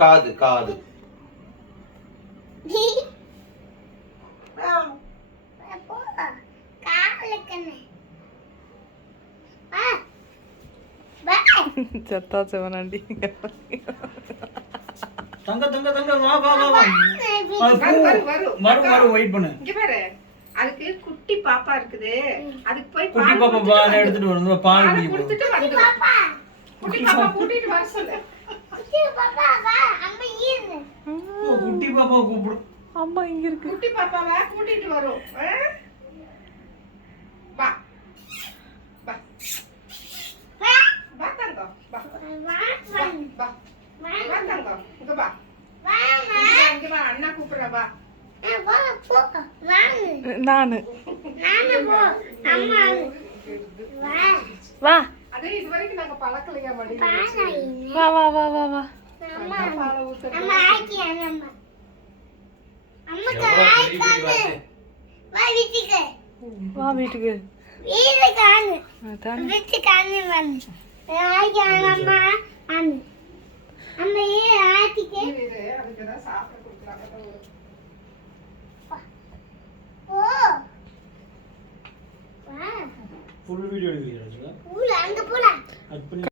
காது காது செத்தா செவனாண்டி. தங்க தங்க தங்க வா வா வா வா வரும் வெயிட் பண்ணு. இங்க பாரு, அதுக்கு குட்டி பாப்பா இருக்குது, அதுக்கு போய் குட்டி பாப்பா பால் எடுத்துட்டு வரணும். பால் குடிச்சிட்டு வந்துரும். குட்டி பாப்பா கூட்டிட்டு வர சொல்லு. குட்டி பாப்பா கூப்பிடு. அம்மா இங்க இருக்கு. குட்டி பாப்பாவை கூட்டிட்டு வரும். வா வா வா தங்கம், வா வா வா தங்கம், இங்க வா. இங்க வா, அண்ணா கூப்பிடுற, வா. நானு வா அது இது வரைக்கும் நாங்க பழக்கலையா மடி. வா வா வா வா வா பாலை ஊத்துறது. வா வீட்டுக்கு. அதான். இரு, அதுக்குதான் சாப்பிட கொடுக்குறாங்க. ஃபுல் வீடியோ எடுக்கிறீங்களா? அங்க போலாம். கட் பண்ணி